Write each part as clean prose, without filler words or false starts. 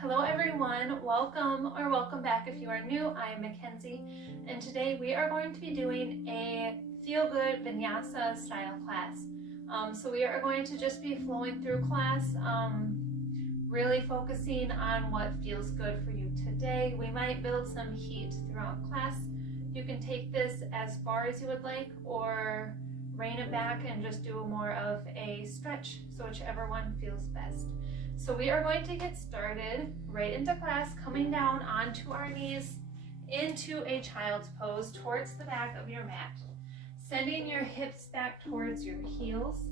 Hello everyone, welcome back if you are new. I'm MaKenzie, and today we are going to be doing a feel-good vinyasa style class. So we are going to just be flowing through class, really focusing on what feels good for you today. We might build some heat throughout class. You can take this as far as you would like or rein it back and just do more of a stretch, so whichever one feels best. So we are going to get started right into class, coming down onto our knees into a child's pose towards the back of your mat. Sending your hips back towards your heels.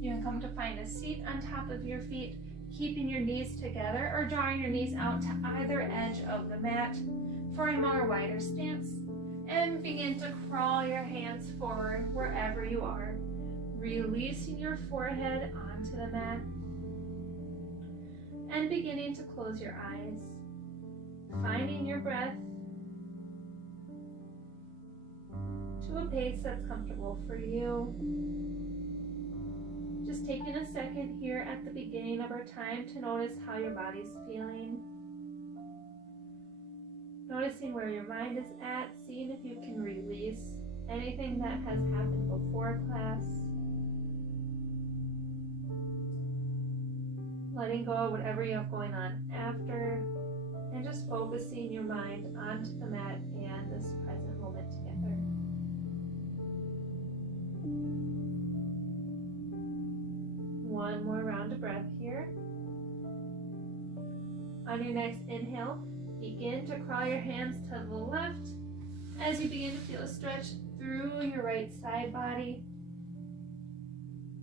You can come to find a seat on top of your feet, keeping your knees together or drawing your knees out to either edge of the mat for a more wider stance. And begin to crawl your hands forward wherever you are, releasing your forehead onto the mat. And beginning to close your eyes, finding your breath to a pace that's comfortable for you. Just taking a second here at the beginning of our time to notice how your body's feeling. Noticing where your mind is at, seeing if you can release anything that has happened before class. Letting go of whatever you have going on after, and just focusing your mind onto the mat and this present moment together. One more round of breath here. On your next inhale, begin to crawl your hands to the left as you begin to feel a stretch through your right side body,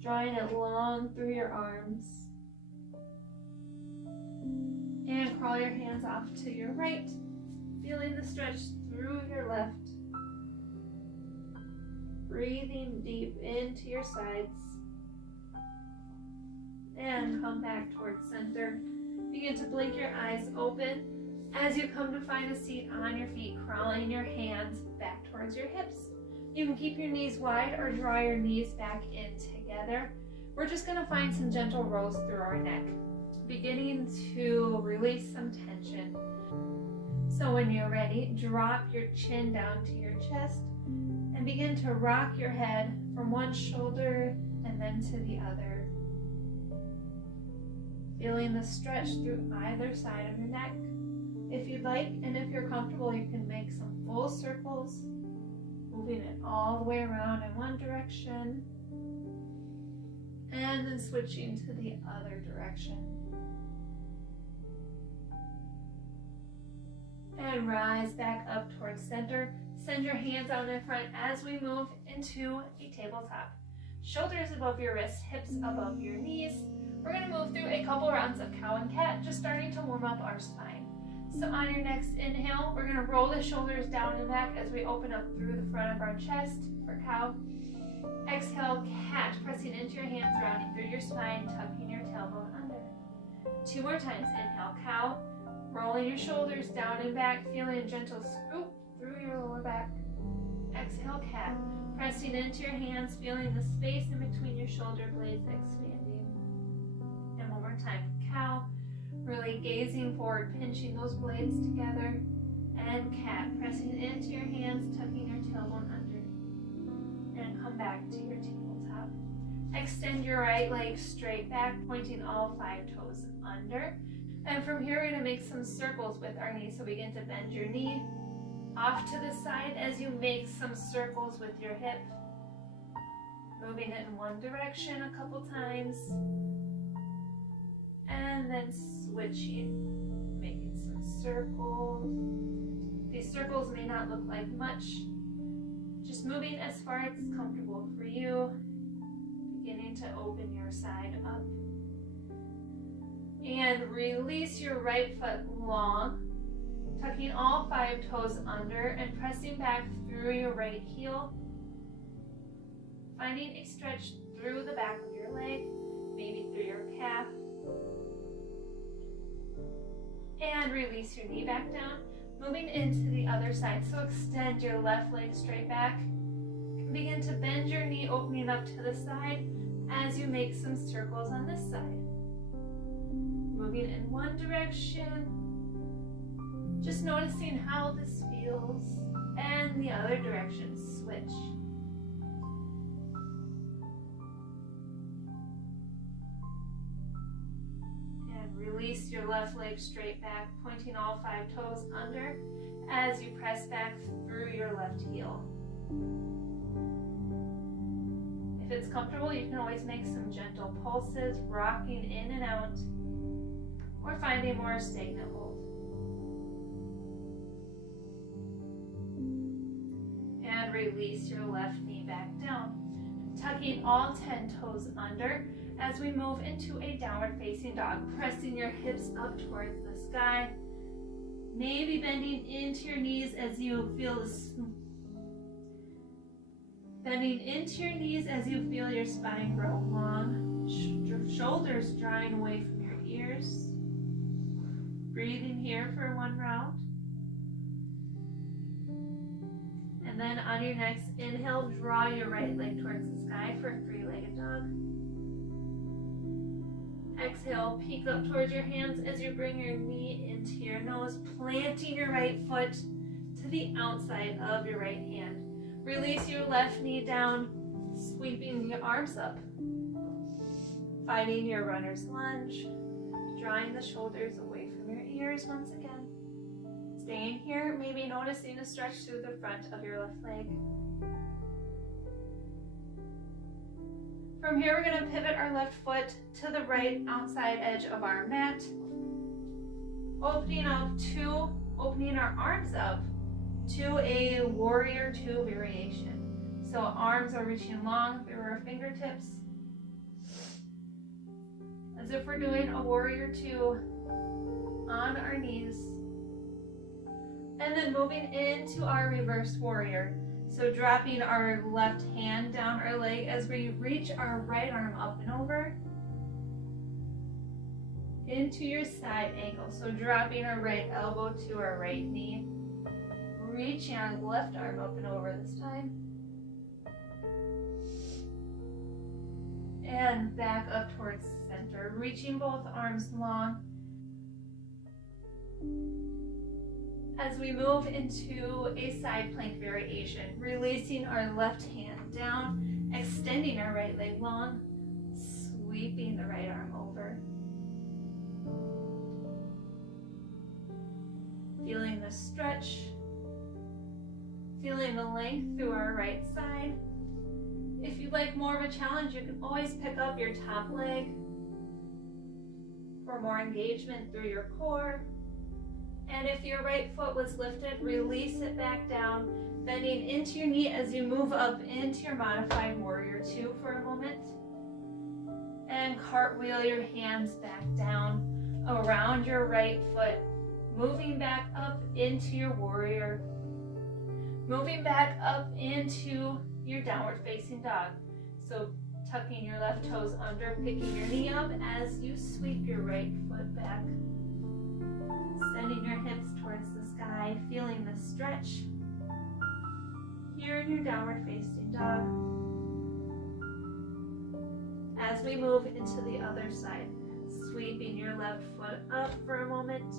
drawing it long through your arms. And crawl your hands off to your right, feeling the stretch through your left. Breathing deep into your sides. And come back towards center. Begin to blink your eyes open as you come to find a seat on your feet, crawling your hands back towards your hips. You can keep your knees wide or draw your knees back in together. We're just going to find some gentle rolls through our neck, beginning to release some tension. So when you're ready, drop your chin down to your chest and begin to rock your head from one shoulder and then to the other. Feeling the stretch through either side of your neck. If you'd like, and if you're comfortable, you can make some full circles, moving it all the way around in one direction, and then switching to the other direction. And rise back up towards center. Send your hands out in front as we move into a tabletop. Shoulders above your wrists, hips above your knees. We're going to move through a couple rounds of cow and cat, just starting to warm up our spine. So on your next inhale, we're going to roll the shoulders down and back as we open up through the front of our chest for cow. Exhale, cat, pressing into your hands, rounding through your spine, tucking your tailbone under. 2 more times. Inhale, cow, rolling your shoulders down and back, feeling a gentle scoop through your lower back. Exhale, cat, pressing into your hands, feeling the space in between your shoulder blades expanding. And one more time, cow, really gazing forward, pinching those blades together. And cat, pressing into your hands, tucking your tailbone under. And come back to your tabletop. Extend your right leg straight back, pointing all 5 toes under. And from here, we're going to make some circles with our knees. So begin to bend your knee off to the side as you make some circles with your hip. Moving it in one direction a couple times. And then switching, making some circles. These circles may not look like much. Just moving as far as it's comfortable for you. Beginning to open your side up. And release your right foot long, tucking all 5 toes under and pressing back through your right heel. Finding a stretch through the back of your leg, maybe through your calf. And release your knee back down, moving into the other side. So extend your left leg straight back. Begin to bend your knee, opening up to the side as you make some circles on this side. moving in one direction, just noticing how this feels, and the other direction, switch. And release your left leg straight back, pointing all 5 toes under as you press back through your left heel. If it's comfortable, you can always make some gentle pulses, rocking in and out, or find a more stagnant hold. And release your left knee back down, tucking all 10 toes under as we move into a downward facing dog, pressing your hips up towards the sky, maybe bending into your knees as you feel your spine grow long, shoulders drawing away from your ears. Breathing here for 1 round. And then on your next inhale, draw your right leg towards the sky for a 3-legged dog. Exhale, peek up towards your hands as you bring your knee into your nose, planting your right foot to the outside of your right hand. Release your left knee down, sweeping your arms up. Finding your runner's lunge, drawing the shoulders away from your ears once again. Staying here, maybe noticing a stretch through the front of your left leg. From here, we're going to pivot our left foot to the right outside edge of our mat, opening our arms up to a warrior 2 variation. So arms are reaching long through our fingertips, as if we're doing a warrior 2 on our knees. And then moving into our reverse warrior. So dropping our left hand down our leg as we reach our right arm up and over into your side ankle. So dropping our right elbow to our right knee, reaching our left arm up and over this time. And back up towards center, reaching both arms long. As we move into a side plank variation, releasing our left hand down, extending our right leg long, sweeping the right arm over. Feeling the stretch, feeling the length through our right side. If you'd like more of a challenge, you can always pick up your top leg for more engagement through your core. And if your right foot was lifted, release it back down, bending into your knee as you move up into your modified warrior 2 for a moment. And cartwheel your hands back down around your right foot, moving back up into your warrior, moving back up into your downward facing dog. So tucking your left toes under, picking your knee up as you sweep your right foot back. Sending your hips towards the sky, feeling the stretch here in your downward facing dog. As we move into the other side, sweeping your left foot up for a moment,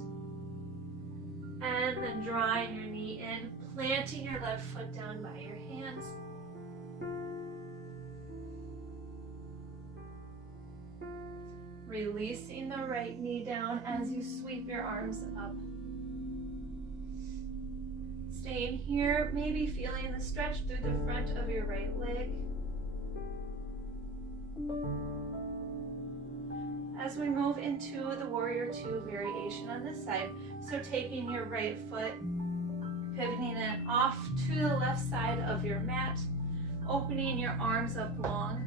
and then drawing your knee in, planting your left foot down by your hands. Releasing the right knee down as you sweep your arms up. Staying here, maybe feeling the stretch through the front of your right leg. As we move into the warrior 2 variation on this side, so taking your right foot, pivoting it off to the left side of your mat, opening your arms up long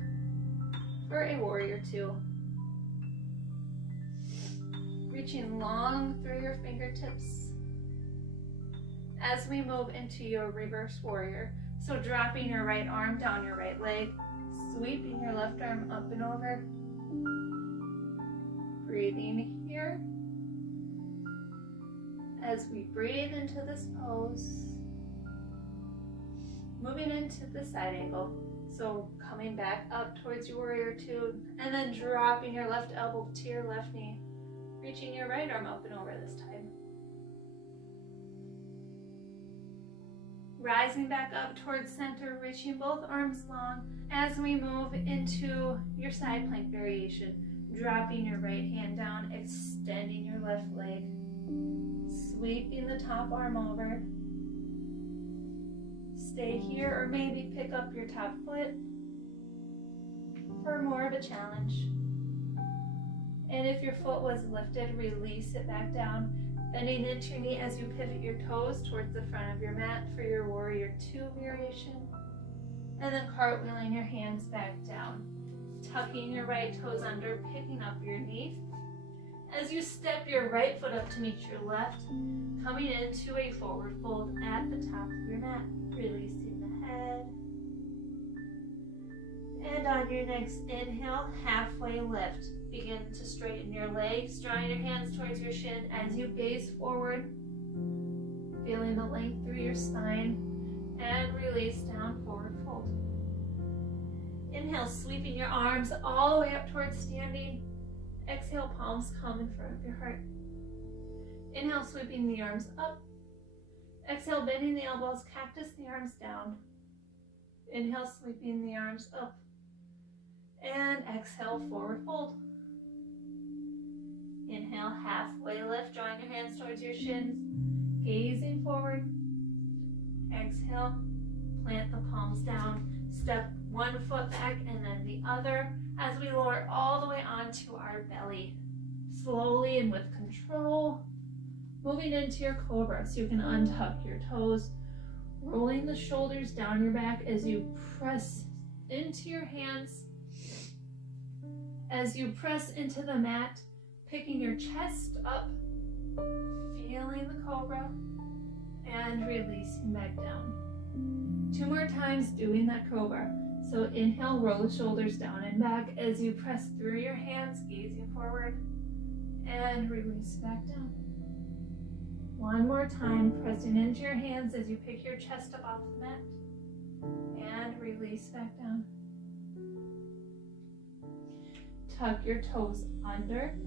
for a warrior 2. Reaching long through your fingertips as we move into your reverse warrior. So dropping your right arm down your right leg, sweeping your left arm up and over. Breathing here as we breathe into this pose. Moving into the side angle. So coming back up towards your warrior 2 and then dropping your left elbow to your left knee. reaching your right arm up and over this time. Rising back up towards center, reaching both arms long as we move into your side plank variation. Dropping your right hand down, extending your left leg, sweeping the top arm over. Stay here or maybe pick up your top foot for more of a challenge. And if your foot was lifted, release it back down, bending into your knee as you pivot your toes towards the front of your mat for your Warrior 2 variation. And then cartwheeling your hands back down. Tucking your right toes under, picking up your knee. As you step your right foot up to meet your left, coming into a forward fold at the top of your mat, releasing the head. And on your next inhale, halfway lift. Begin to straighten your legs, drawing your hands towards your shin as you gaze forward, feeling the length through your spine, and release down, forward fold. Inhale, sweeping your arms all the way up towards standing. Exhale, palms come in front of your heart. Inhale, sweeping the arms up. Exhale, bending the elbows, cactus the arms down. Inhale, sweeping the arms up. And exhale, forward fold. Inhale, halfway lift, drawing your hands towards your shins, gazing forward. Exhale, plant the palms down. Step one foot back and then the other as we lower all the way onto our belly. Slowly and with control, moving into your Cobra so you can untuck your toes, rolling the shoulders down your back as you press into your hands. As you press into the mat, picking your chest up, feeling the Cobra, and releasing back down. 2 more times doing that Cobra. So inhale, roll the shoulders down and back as you press through your hands, gazing forward, and release back down. 1 more time, pressing into your hands as you pick your chest up off the mat, and release back down. Tuck your toes under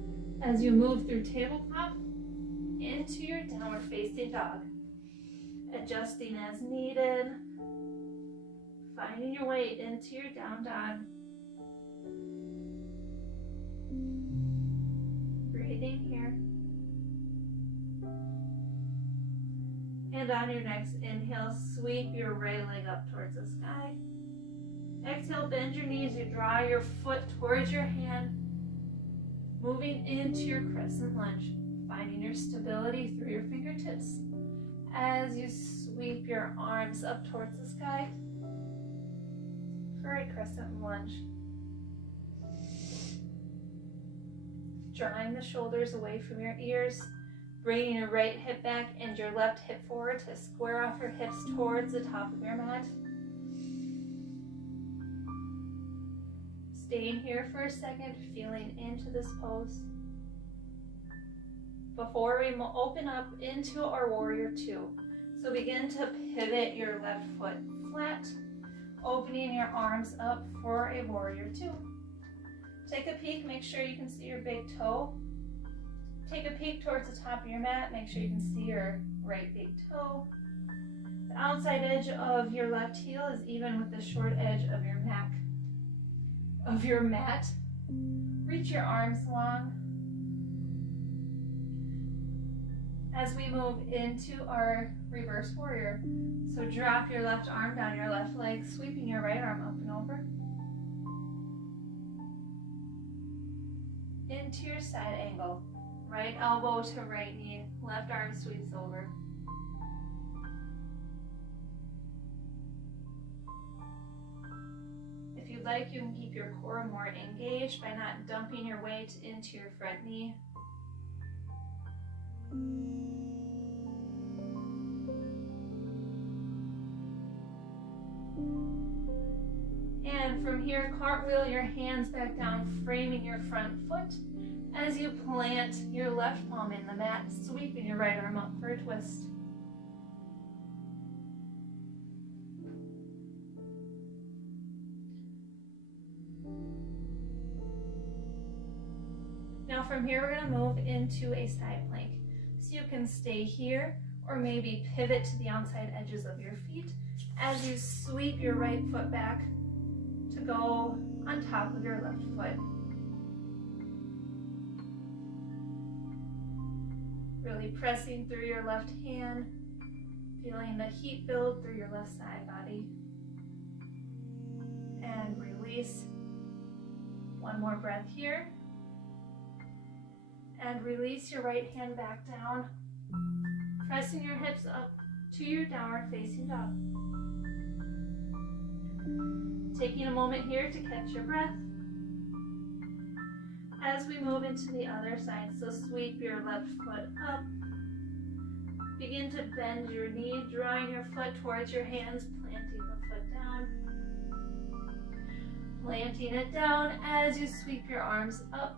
as you move through tabletop into your downward facing dog. Adjusting as needed. Finding your way into your down dog. Breathing here. And on your next inhale, sweep your right leg up towards the sky. Exhale, bend your knees. You draw your foot towards your hand. Moving into your Crescent Lunge. Finding your stability through your fingertips. As you sweep your arms up towards the sky for a Crescent Lunge. Drawing the shoulders away from your ears, bringing your right hip back and your left hip forward to square off your hips towards the top of your mat. Staying here for a second, feeling into this pose. Before we open up into our Warrior 2. So begin to pivot your left foot flat, opening your arms up for a Warrior 2. Take a peek, make sure you can see your big toe. Take a peek towards the top of your mat, make sure you can see your right big toe. The outside edge of your left heel is even with the short edge of your mat. Reach your arms long. As we move into our reverse warrior. So drop your left arm down your left leg, sweeping your right arm up and over. Into your side angle. Right elbow to right knee, left arm sweeps over. If you'd like, you can keep your core more engaged by not dumping your weight into your front knee. And from here, cartwheel your hands back down, framing your front foot as you plant your left palm in the mat, sweeping your right arm up for a twist. Now from here, we're going to move into a side plank. So you can stay here or maybe pivot to the outside edges of your feet as you sweep your right foot back to go on top of your left foot. Really pressing through your left hand, feeling the heat build through your left side body. And release. One more breath here. And release your right hand back down, pressing your hips up to your downward facing dog. Taking a moment here to catch your breath as we move into the other side. So sweep your left foot up. Begin to bend your knee, drawing your foot towards your hands, planting the foot down. Planting it down as you sweep your arms up.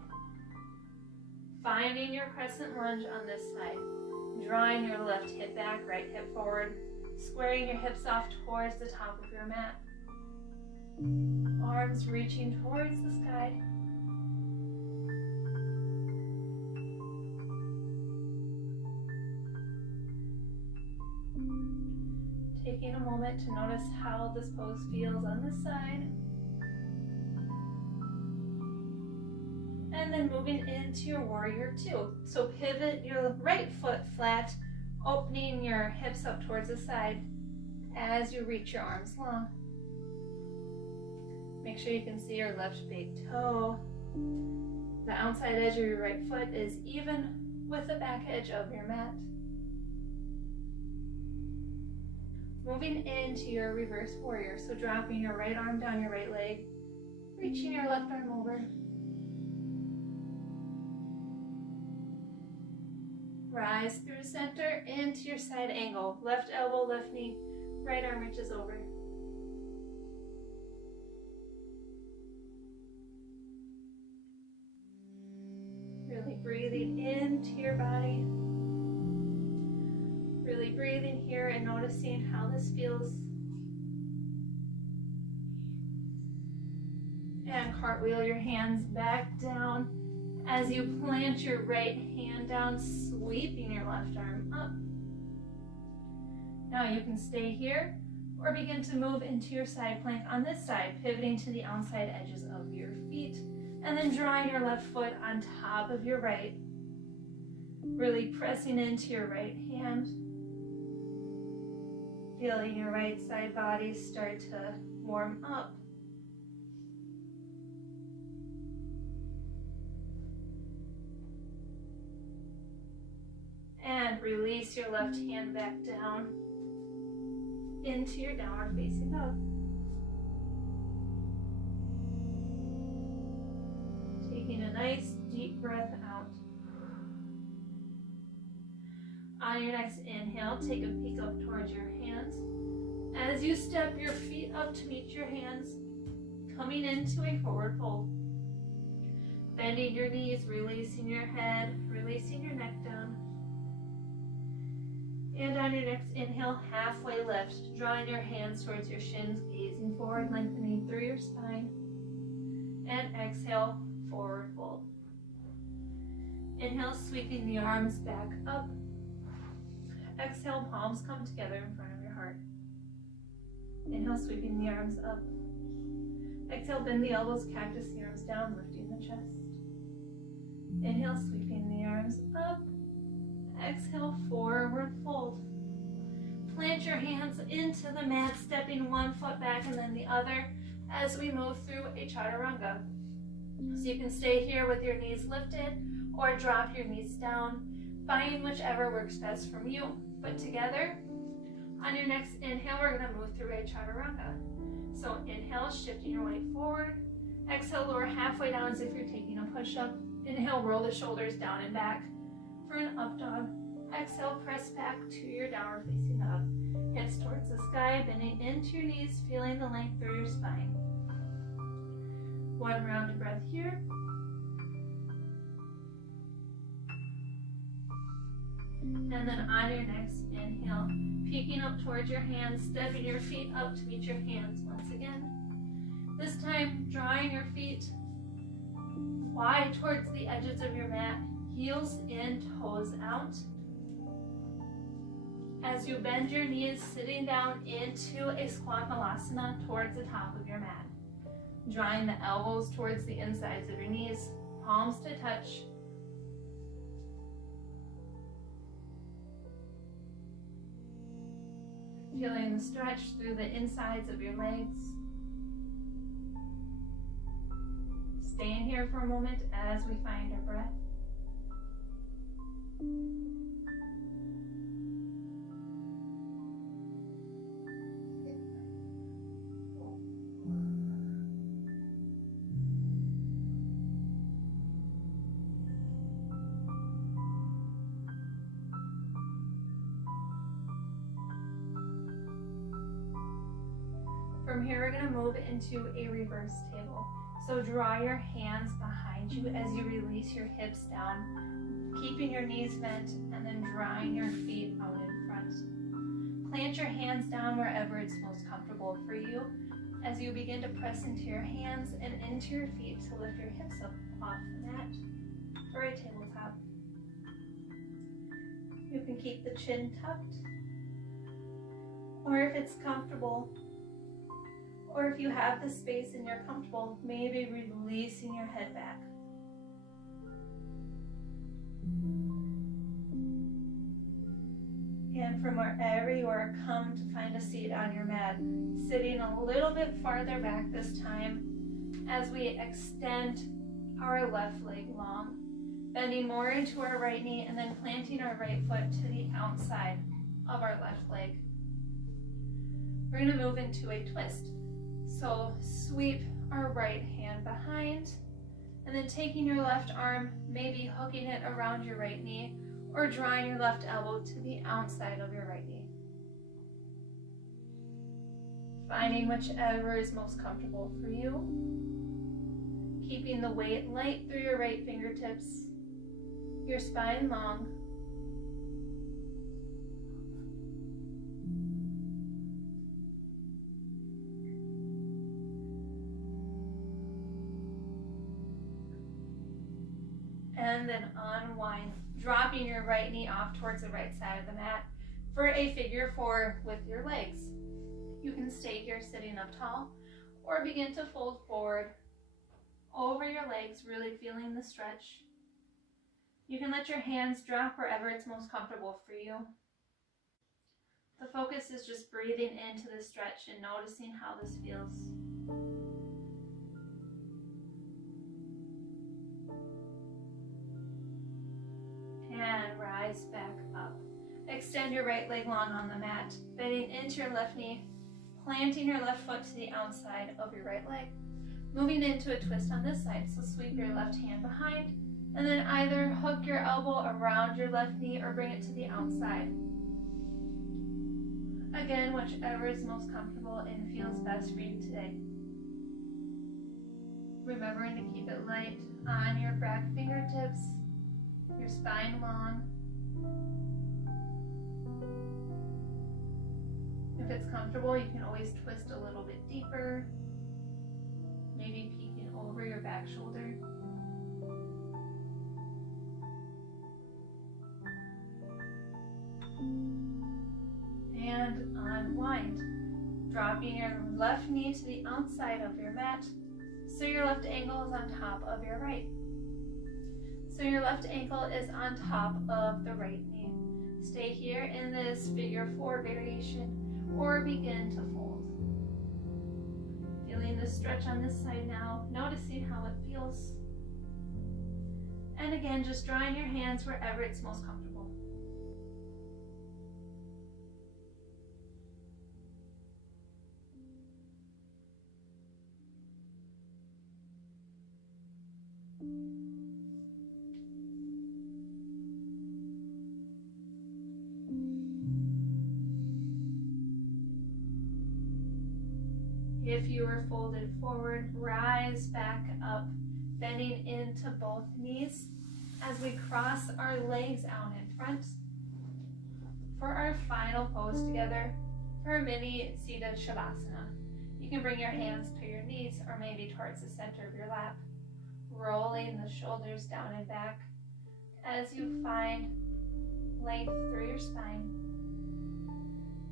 Finding your crescent lunge on this side. Drawing your left hip back, right hip forward. Squaring your hips off towards the top of your mat. Arms reaching towards the sky. Taking a moment to notice how this pose feels on this side. And then moving into your warrior two. So pivot your right foot flat, opening your hips up towards the side as you reach your arms long. Make sure you can see your left big toe. The outside edge of your right foot is even with the back edge of your mat. Moving into your reverse warrior. So dropping your right arm down your right leg, reaching your left arm over. Rise through center into your side angle. Left elbow, left knee, right arm reaches over. Really breathing into your body. Really breathing here and noticing how this feels. And cartwheel your hands back down as you plant your right hand down, sweeping your left arm up. Now you can stay here or begin to move into your side plank on this side, pivoting to the outside edges of your feet, and then drawing your left foot on top of your right, really pressing into your right hand, feeling your right side body start to warm up. And release your left hand back down into your downward facing dog. Taking a nice deep breath out. On your next inhale, take a peek up towards your hands. As you step your feet up to meet your hands, coming into a forward fold. Bending your knees, releasing your head, releasing your neck down. And on your next inhale, halfway lift, drawing your hands towards your shins, gazing forward, lengthening through your spine. And exhale, forward fold. Inhale, sweeping the arms back up. Exhale, palms come together in front of your heart. Inhale, sweeping the arms up. Exhale, bend the elbows, cactus the arms down, lifting the chest. Inhale, sweeping the arms up. Exhale, forward fold. Plant your hands into the mat, stepping one foot back and then the other as we move through a Chaturanga. So you can stay here with your knees lifted or drop your knees down, find whichever works best from you. But together, on your next inhale, we're going to move through a Chaturanga. So inhale, shifting your weight forward. Exhale, lower halfway down as if you're taking a push-up. Inhale, roll the shoulders down and back for an up dog. Exhale, press back to your downward facing dog. Hips towards the sky, bending into your knees, feeling the length through your spine. One round of breath here. And then on your next inhale, peeking up towards your hands, stepping your feet up to meet your hands once again. This time, drawing your feet wide towards the edges of your mat. Heels in, toes out. As you bend your knees, sitting down into a squat Malasana towards the top of your mat. Drawing the elbows towards the insides of your knees, palms to touch. Feeling the stretch through the insides of your legs. Staying here for a moment as we find our breath. From here, we're going to move into a reverse table. So draw your hands behind you as you release your hips down, keeping your knees bent, and then drawing your feet out in front. Plant your hands down wherever it's most comfortable for you as you begin to press into your hands and into your feet to lift your hips up off the mat for a tabletop. You can keep the chin tucked, or if it's comfortable, or if you have the space and you're comfortable, maybe releasing your head back. And from wherever you are, come to find a seat on your mat, sitting a little bit farther back this time as we extend our left leg long, bending more into our right knee and then planting our right foot to the outside of our left leg. We're going to move into a twist. So sweep our right hand behind and then taking your left arm, maybe hooking it around your right knee or drawing your left elbow to the outside of your right knee. Finding whichever is most comfortable for you. Keeping the weight light through your right fingertips, your spine long. And then unwind, dropping your right knee off towards the right side of the mat for a figure four with your legs. You can stay here sitting up tall or begin to fold forward over your legs, really feeling the stretch. You can let your hands drop wherever it's most comfortable for you. The focus is just breathing into the stretch and noticing how this feels. And rise back up. Extend your right leg long on the mat, bending into your left knee, planting your left foot to the outside of your right leg. Moving into a twist on this side, so sweep your left hand behind, and then either hook your elbow around your left knee or bring it to the outside. Again, whichever is most comfortable and feels best for you today. Remembering to keep it light on your back fingertips, your spine long. If it's comfortable, you can always twist a little bit deeper, maybe peeking over your back shoulder. And unwind, dropping your left knee to the outside of your mat so your left ankle is on top of your right. So your left ankle is on top of the right knee. Stay here in this figure four variation or begin to fold. Feeling the stretch on this side now, noticing how it feels. And again, just drawing your hands wherever it's most comfortable. If you are folded forward, rise back up, bending into both knees as we cross our legs out in front for our final pose together for a mini seated Shavasana. You can bring your hands to your knees or maybe towards the center of your lap, rolling the shoulders down and back As you find length through your spine,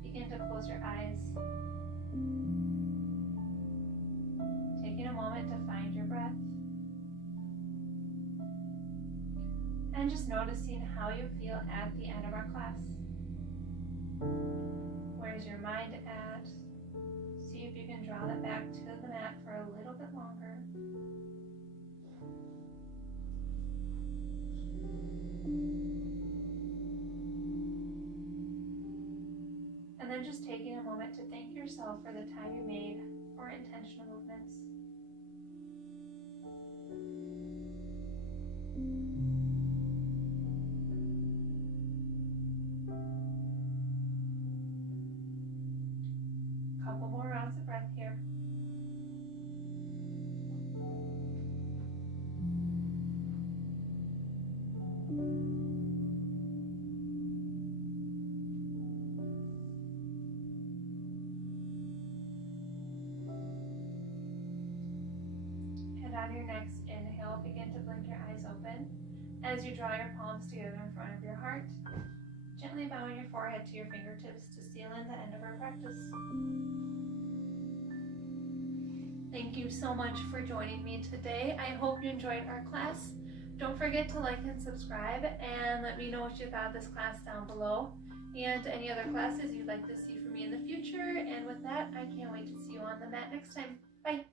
begin to close your eyes, taking a moment to find your breath, and just noticing how you feel at the end of our class. Where's your mind at? See if you can draw that back to the mat for a little bit longer. And then just taking a moment to thank yourself for the time you made for intentional movements. Couple more rounds of breath here. And on your next inhale, begin to blink your eyes open as you draw your palms together in front of your heart, gently bowing your forehead to your fingertips to seal in the end of our practice. Thank you so much for joining me today. I hope you enjoyed our class. Don't forget to like and subscribe, and let me know what you thought of this class down below, and any other classes you'd like to see from me in the future. And with that, I can't wait to see you on the mat next time. Bye!